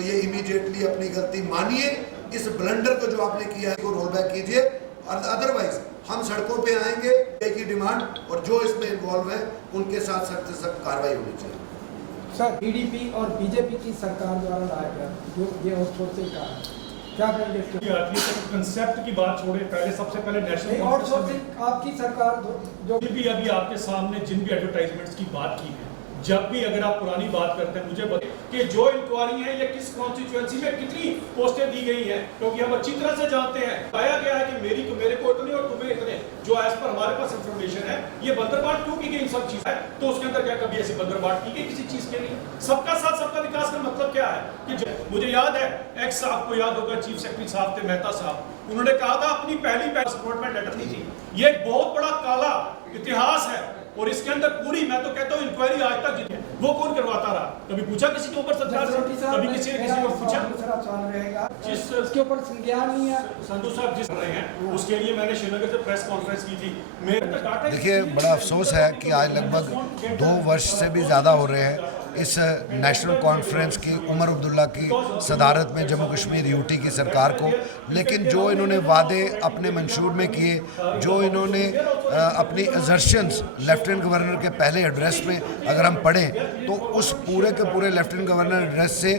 तो ये इमीडिएटली अपनी गलती मानिए, इस ब्लंडर को जो आपने किया है को रोल बैक कीजिए, अदरवाइज हम सड़कों पे आएंगे की डिमांड और जो इसमें इन्वॉल्व है उनके साथ सख्त से सख्त कार्रवाई होनी चाहिए। सर, टीडीपी और बीजेपी की सरकार द्वारा लाया गया जो ये आउटसोर्सिंग का है, क्या करेंगे? कंसेप्ट की बात छोड़े, पहले सबसे पहले नेशनल आउटसोर्सिंग आपकी सरकार जो भी अभी आपके सामने जिन भी एडवर्टाइजमेंट्स की बात की है, जब भी अगर आप पुरानी बात करते हैं मुझे बताइए कि जो इंक्वायरी है ये किस कॉन्स्टिट्यूएंसी में कितनी पोस्टें दी गई हैं, क्योंकि हम अच्छी तरह से जानते हैं। पाया गया है कि मेरे को इतने और तुम्हें इतने, जो एज पर हमारे पास इंफॉर्मेशन है। ये बंदरबाट क्यों की गई इन सब चीज है, तो उसके अंदर क्या कभी ऐसी बंदरबाट की गई किसी चीज के लिए? सबका साथ सबका विकास का मतलब क्या है कि मुझे याद है एक्स साहब को याद होगा, चीफ सेक्रेटरी साहब थे मेहता साहब, उन्होंने कहा था अपनी पहली अपॉइंटमेंट लेटर नहीं थी। ये एक बहुत बड़ा काला इतिहास है और इसके अंदर पूरी, मैं तो कहता हूँ इंक्वायरी आज तक जितनी वो कौन करवाता रहा? कभी पूछा किसी के ऊपर सरकार से? कभी किसी ने किसी को पूछा? इसके ऊपर संज्ञान नहीं है। संधू साहब जिस रहे हैं उसके लिए मैंने श्रीनगर से प्रेस कॉन्फ्रेंस की थी। मेरे देखिए, बड़ा अफसोस है कि आज लगभग 2 वर्ष से भी ज़्यादा हो रहे हैं इस नेशनल कॉन्फ्रेंस की उमर अब्दुल्ला की सदारत में जम्मू कश्मीर यूटी की सरकार को, लेकिन जो इन्होंने वादे अपने मंशूर में किए, जो इन्होंने अपनी असर्शंस लेफ्टिनेंट गवर्नर के पहले एड्रेस में अगर हम पढ़ें तो उस पूरे के पूरे लेफ्टिनेंट गवर्नर एड्रेस से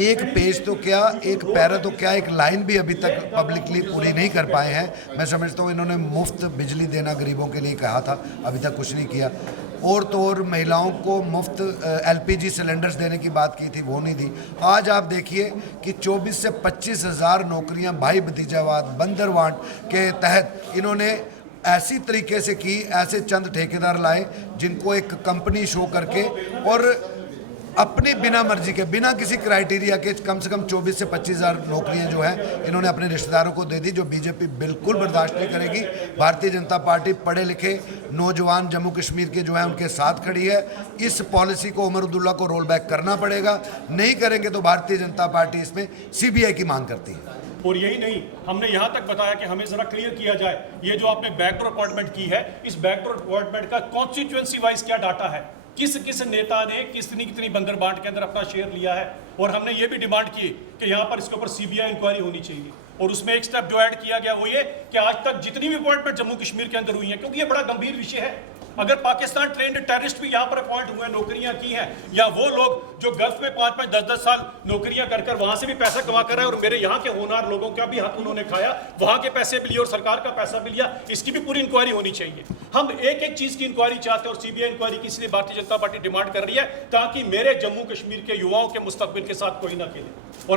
एक पेज तो क्या, एक पैरा तो क्या, एक लाइन भी अभी तक पब्लिकली पूरी नहीं कर पाए हैं। मैं समझता हूँ इन्होंने मुफ्त बिजली देना गरीबों के लिए कहा था, अभी तक कुछ नहीं किया। और तो और महिलाओं को मुफ्त एलपीजी सिलेंडर्स देने की बात की थी, वो नहीं दी। आज आप देखिए कि 24 से 25 हज़ार नौकरियां भाई भतीजावाद बंदरवांट के तहत इन्होंने ऐसी तरीके से की, ऐसे चंद ठेकेदार लाए जिनको एक कंपनी शो करके और अपनी बिना मर्जी के, बिना किसी क्राइटेरिया के कम से कम 24 से 25 हज़ार नौकरियां जो हैं इन्होंने अपने रिश्तेदारों को दे दी, जो बीजेपी बिल्कुल बर्दाश्त नहीं करेगी। भारतीय जनता पार्टी पढ़े लिखे नौजवान जम्मू कश्मीर के जो हैं उनके साथ खड़ी है। इस पॉलिसी को उमर अब्दुल्ला को रोल बैक करना पड़ेगा, नहीं करेंगे तो भारतीय जनता पार्टी इसमें सीबीआई की मांग करती है। और यही नहीं, हमने यहाँ तक बताया कि हमें जरा क्लियर किया जाए, ये जो आपने बैकडोर अपॉइंटमेंट की है, इस बैकडोर अपॉइंटमेंट का कॉन्स्टिट्यूएंसी वाइज क्या डाटा है, किस किस नेता ने कितनी बंदरबाट के अंदर अपना शेयर लिया है। और हमने ये भी डिमांड की कि यहाँ पर इसके ऊपर सीबीआई इंक्वायरी होनी चाहिए। और उसमें एक स्टेप जो ऐड किया गया वो ये कि आज तक जितनी भी अपॉइंटमेंट जम्मू कश्मीर के अंदर हुई है, क्योंकि ये बड़ा गंभीर विषय है, अगर पाकिस्तान ट्रेंड टेररिस्ट भी यहाँ पर अपॉइंट हुए, नौकरियां की हैं, या वो लोग जो गल्फ में 5-5, 10-10 साल नौकरियां कर वहां से भी पैसा कमा कर रहे हैं और मेरे यहाँ के होनहार लोगों का भी हक उन्होंने खाया, वहां के पैसे भी लिए और सरकार का पैसा भी लिया, इसकी भी पूरी इंक्वायरी होनी चाहिए। हम एक एक चीज की इंक्वायरी चाहते हैं और सीबीआई इंक्वायरी की इसलिए भारतीय जनता पार्टी डिमांड कर रही है ताकि मेरे जम्मू कश्मीर के युवाओं के मुस्तकबिल के साथ कोई ना खेले।